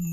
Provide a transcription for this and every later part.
أقبلت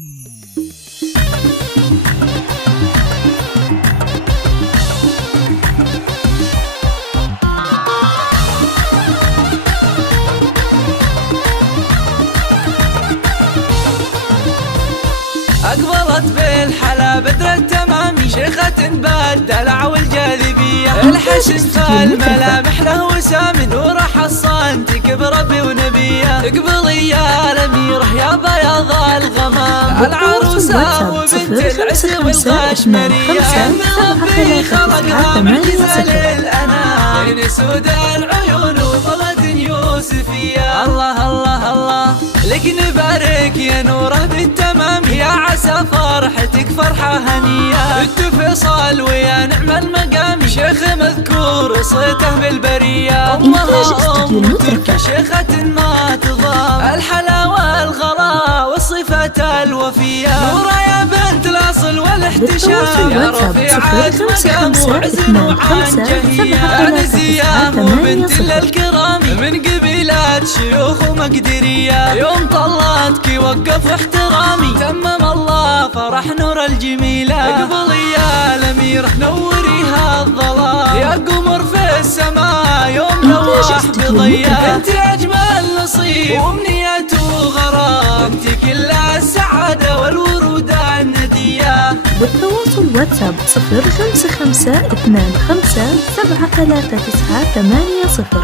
بالحلا بدر التمامي، شيخة بالدلع والجاذبية، الحسن فالملامح له وسام، نور حصان تكبر ونبيه. اقبلي يا الأميرة يا بياض الغمام، العروسة وبنت العز والقشمرية، إن ربي خلقها معجزة للأنام، بين سود العيون وطلة يوسفية. الله الله الله لك نبارك يا نوره بالتمام، يا عسى فرحتك فرحة هنية، بنت فيصل ويا نعم المقام، شيخ مذكور صيته بالبرية، أمها أم تركي شيخة ما تضام، الحلا والغلا والصفة الوفية، نورة يا بنت الأصل والاحتشام، يا رفيعة مقام وعز وعن جهية، عنزية وبنت للكرام، من قبيلات شيوخ ومقدرية، يوم طلاتك وقف احترامي، تمم الله فرح نور الجميلة. اقبلي يا الأميرة نوريها الظلام، يا قمر في السماء يوم لوح بضياء، انت أجمل نصيب وأمنية وغرام، انت كل السعادة والورود الندية. والتواصل واتساب 0552573980.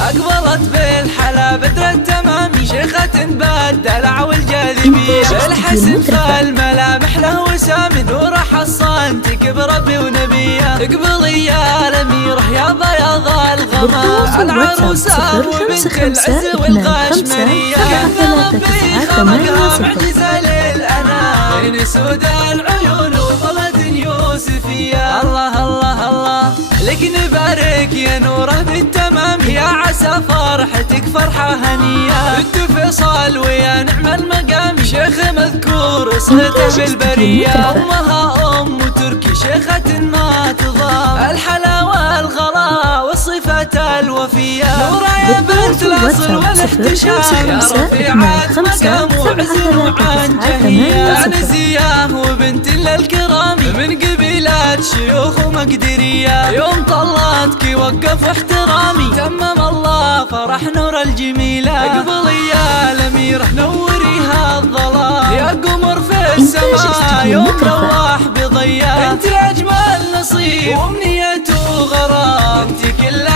أقبلت بالحلا بدر التمامي، شيخة بالدلع والجاذبية، الحسن فالملامح له وسام، نور حصان تكبر ونبيه. اقبلي يا الأميرة يا بياض الغمام، العروسة وبنت العز والقشمرية، إن ربي خلقها معجزة للأنام، بين سود العيون وطلة يوسفية. الله الله الله لك نبارك يا نوره بالتمام، يا عسى فرحتك فرحة هنية، بنت فيصل ويا نعم المقام، شيخ مذكور صيته بالبرية، أمها أم تركي شيخة ما تضام، الحلا والغلا والصفة الوفية، نورة يا بنت الأصل والاحتشام، يا رفيعة مقام وعز وعن جهية، عنزية وبنت للكرام، من قبيلات شيوخ ومقدرية، يوم طلاتك وقف احترامي، تمم الله فرح نور الجميلة. اقبلي يا الأميرة نوريها الظلام، يا قمر في السماء يوم لوح بضياء، انت أجمل نصيب وأمنية وغرام، انت كل